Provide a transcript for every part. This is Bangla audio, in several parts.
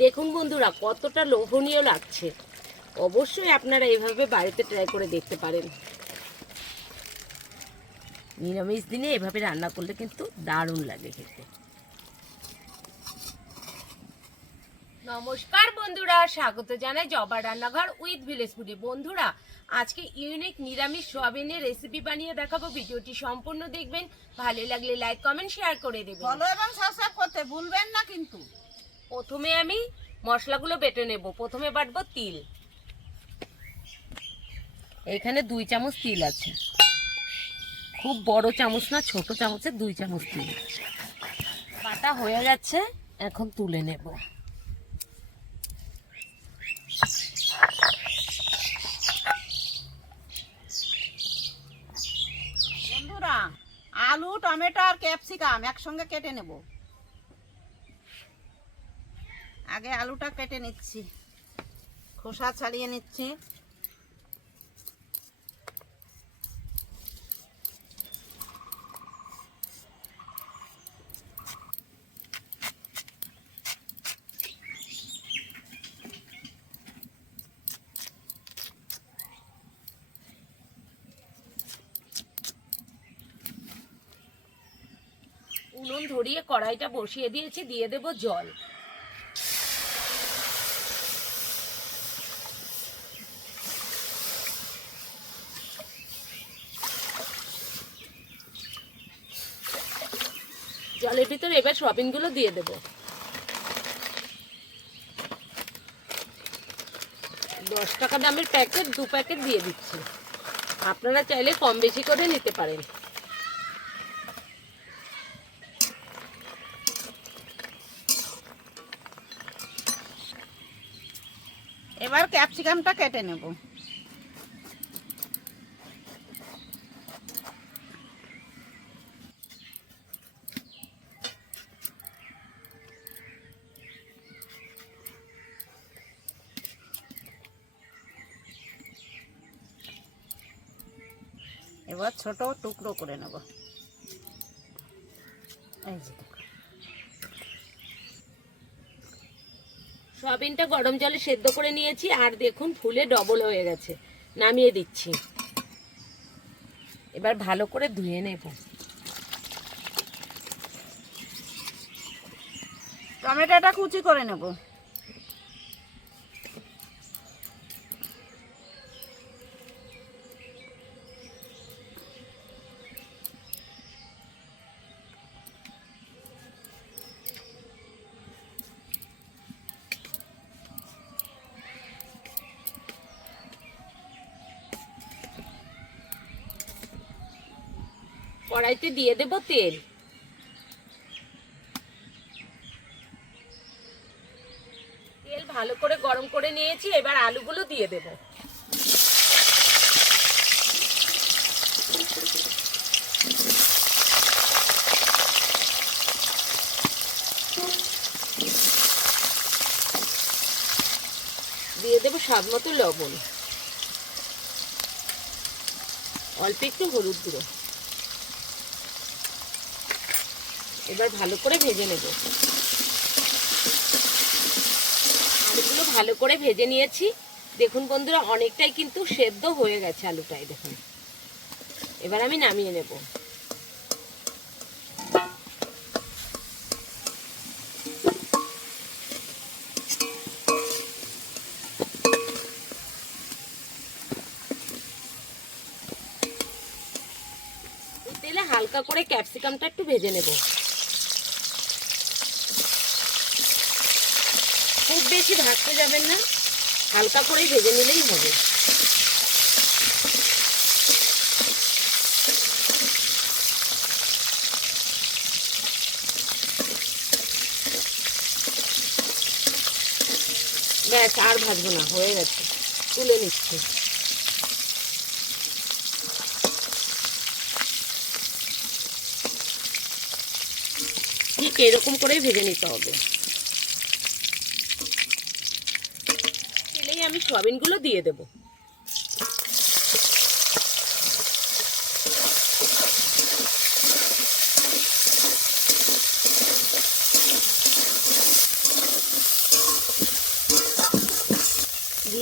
দেখুন বন্ধুরা কতটা লোভনীয় লাগছে। অবশ্যই আপনারা এভাবে বাড়িতে ট্রাই করে দেখতে পারেন। নিরামিষ দিনে এভাবে রান্না করলে কিন্তু দারুণ লাগে খেতে। নমস্কার বন্ধুরা, স্বাগত জানাই জবা রান্নাঘর উইথ ভিলেজ ফুডি। বন্ধুরা, আজকে ইউনিক নিরামিষ সোয়াবিনের রেসিপি বানিয়ে দেখাবো। ভিডিওটি সম্পূর্ণ দেখবেন, ভালো লাগলে লাইক কমেন্ট শেয়ার করে দেবেন। ফলো এবং সাবস্ক্রাইব করতে ভুলবেন না কিন্তু। প্রথমে আমি মশলাগুলো বেটে নেব। প্রথমে বাটবো তিল। এখানে 2 চামচ তিল আছে, খুব বড় চামচ না, ছোট চামচে 2 চামচ তিল বাটা হয়ে গেছে। এখন তুলে নেব। বন্ধুরা, আলু, টমেটো আর ক্যাপসিকাম একসঙ্গে কেটে নেব। আগে আলুটা কেটে নিচ্ছি, খোসা ছাড়িয়ে নিচ্ছি। উনুন ধরিয়ে কড়াইটা বসিয়ে দিয়েছি, দিয়ে দেব জল। জলের ভিতরে এবার সয়াবিনগুলো দিয়ে দেব। 10 টাকা দামের প্যাকেট 2 প্যাকেট দিয়ে দিচ্ছি। আপনারা চাইলে কম বেশি করে নিতে পারেন। এবার ক্যাপসিকামটা কেটে নেব। এবার ছোট টুকরো করে নেব। এই যে সয়াবিনটা গরম জলে সেদ্ধ করে নিয়েছি, আর দেখুন ফুলে ডবল হয়ে গেছে। নামিয়ে দিচ্ছি। এবার ভালো করে ধুয়ে নেব। টমেটোটা কুচি করে নেব। কড়াইতে দিয়ে দেব তেল। তেল ভালো করে গরম করে নিয়েছি, এবার আলুগুলো দিয়ে দেব। দিয়ে দেব স্বাদ মতো লবণ, অল্প একটু হলুদ গুঁড়ো। এবার ভালো করে ভেজে নেব। আলুগুলো ভালো করে ভেজে নিয়েছি। দেখুন বন্ধুরা, অনেকটাই কিন্তু সেদ্ধ হয়ে গেছে আলুটাই, দেখুন। এবার আমি নামিয়ে নেব। তেলে হালকা করে ক্যাপসিকামটা একটু ভেজে নেব। খুব বেশি ভাজতে যাবেন না, হালকা করে ভেজে নিলেই হবে। ব্যাস, আর ভাজবো না, হয়ে গেছে। তুলে নিচ্ছি। ঠিক এরকম করেই ভেজে নিতে হবে। তেলেই আমি সয়াবিনগুলো দিয়ে দেব।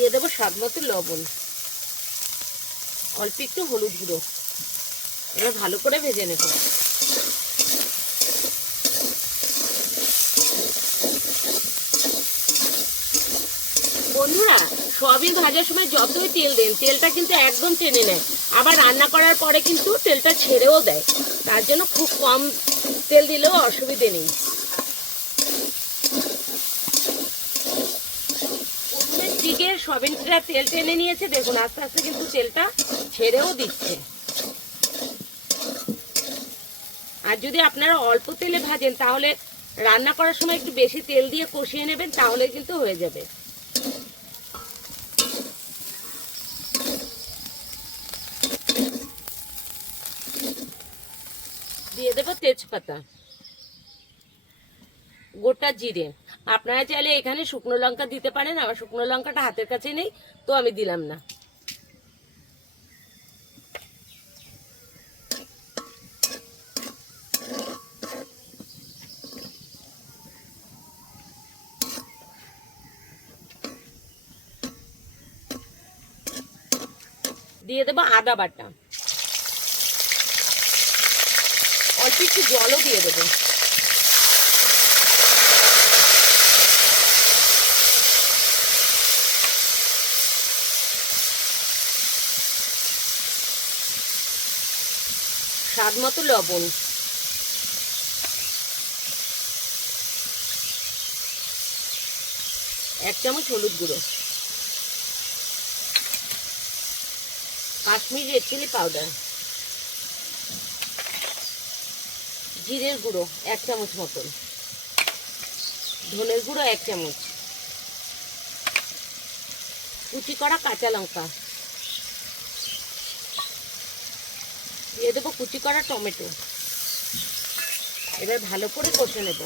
দিয়ে দেবো স্বাদ মতো লবণ, অল্প একটু হলুদ গুঁড়ো। এবার ভালো করে ভেজে নেব। বন্ধুরা, সয়াবিন ভাজার সময় যতই তেল দেন, তেলটা কিন্তু একদম টেনে নেয়, আবার রান্না করার পরে কিন্তু তেলটা ছেড়েও দেয়। তার জন্য খুব কম তেল দিলেও অসুবিধে নেই। প্রথমের দিকে সয়াবিনটা তেল টেনে নিয়েছে, দেখুন আস্তে আস্তে কিন্তু তেলটা ছেড়েও দিচ্ছে। আর যদি আপনারা অল্প তেলে ভাজেন তাহলে রান্না করার সময় একটু বেশি তেল দিয়ে কষিয়ে নেবেন, তাহলে কিন্তু হয়ে যাবে। দিয়ে দেবো তেজপাতা, গোটা জিরে। আপনারা চাইলে এখানে শুকনো লঙ্কা দিতে পারেন, আমার শুকনো লঙ্কাটা হাতের কাছে নেই, তো আমি দিলাম না। দিয়ে দেবো আদা বাটা, অল্প একটু জলও দিয়ে দেবো। স্বাদ মতো লবণ, এক চামচ হলুদ গুঁড়ো, কাশ্মীরি রেড চিলি পাউডার, জিরের গুঁড়ো 1 চামচ মতন, ধনের গুঁড়ো 1 চামচ, কুচি করা কাঁচা লঙ্কা, দিয়ে দেবো কুচি করা টমেটো। এবার ভালো করে কষে নেব।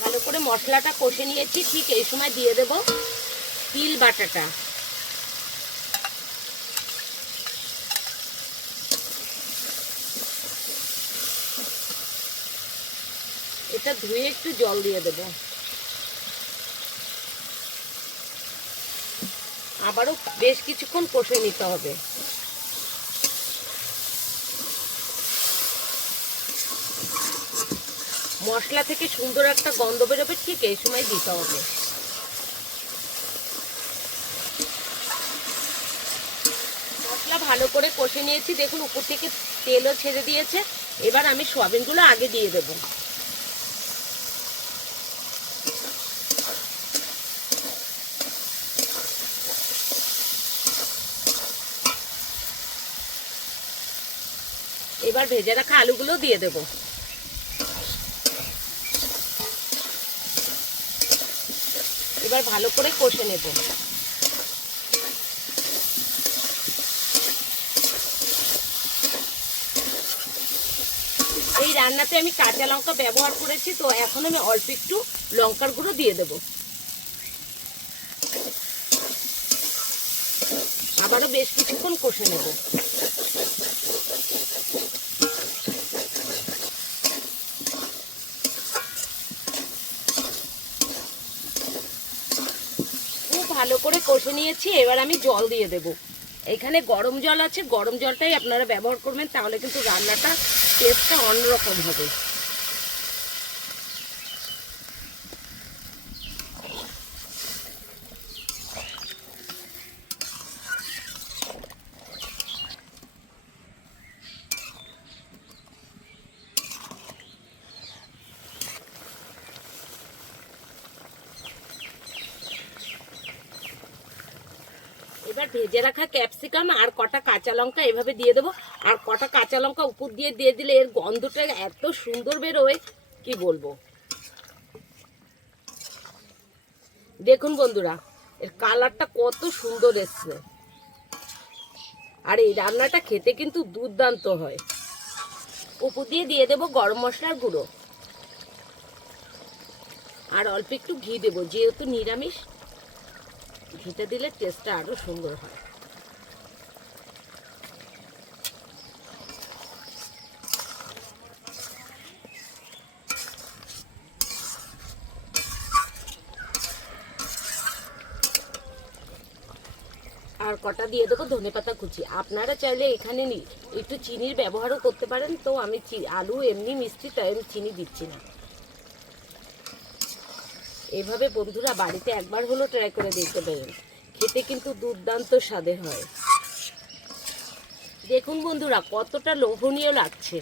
ভালো করে মশলাটা কষে নিয়েছি, ঠিক এই সময় দিয়ে দেব তিল বাটাটা। এটা ধুয়ে একটু জল দিয়ে দেব। আবারও বেশ কিছুক্ষণ কষে নিতে হবে। মশলা থেকে সুন্দর একটা গন্ধ বেরোবে, ঠিক এই সময় দিতে হবে। মশলা ভালো করে কষে নিয়েছি, দেখুন উপর থেকে তেলও ছেড়ে দিয়েছে। এবার আমি সয়াবিনগুলো আগে দিয়ে দেব। এবার ভেজে রাখা আলুগুলো দিয়ে দেব। এবার ভালো করে কষে নেব। এই রান্নাতে আমি কাঁচা লঙ্কা ব্যবহার করেছি, তো এখন আমি অল্প একটু লঙ্কার গুঁড়ো দিয়ে দেব। আবারও বেশ কিছুক্ষণ কষে নেব। ভালো করে কষে নিয়েছি, এবার আমি জল দিয়ে দেব। এখানে গরম জল আছে, গরম জলটাই আপনারা ব্যবহার করবেন, তাহলে কিন্তু রান্নাটা টেস্টটা অন্যরকম হবে। এবার ভেজে রাখা ক্যাপসিকাম আর কটা কাঁচা লঙ্কা এভাবে দিয়ে দেবো। আর কটা কাঁচা লঙ্কা উপর দিয়ে দিলে এর গন্ধটা এত সুন্দর বেরোয়, কি বলবো। দেখুন বন্ধুরা, এর কালারটা কত সুন্দর এসছে। আর এই রান্নাটা খেতে কিন্তু দুর্দান্ত হয়। উপর দিয়ে দেবো গরম মশলার গুঁড়ো আর অল্প একটু ঘি দেবো, যেহেতু নিরামিষ ঘিটা দিলে টেস্টটা আরো সুন্দর হয়। আর কটা দিয়ে দেবো ধনেপাতা কুচি। আপনারা চাইলে এখানে একটু চিনির ব্যবহারও করতে পারেন, তো আমি আলু এমনি মিষ্টি, তাই আমি চিনি দিচ্ছি না। এভাবে বন্ধুরা বাড়িতে একবার হলো ট্রাই করে দেখতে পারেন, খেতে কিন্তু দুর্দান্ত স্বাদের হয়। দেখুন বন্ধুরা কতটা লোভনীয় লাগছে,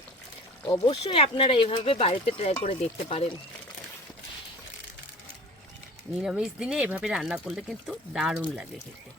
অবশ্যই আপনারা এভাবে বাড়িতে ট্রাই করে দেখতে পারেন। নিরামিষ দিনে এভাবে রান্না করলে কিন্তু দারুণ লাগে খেতে।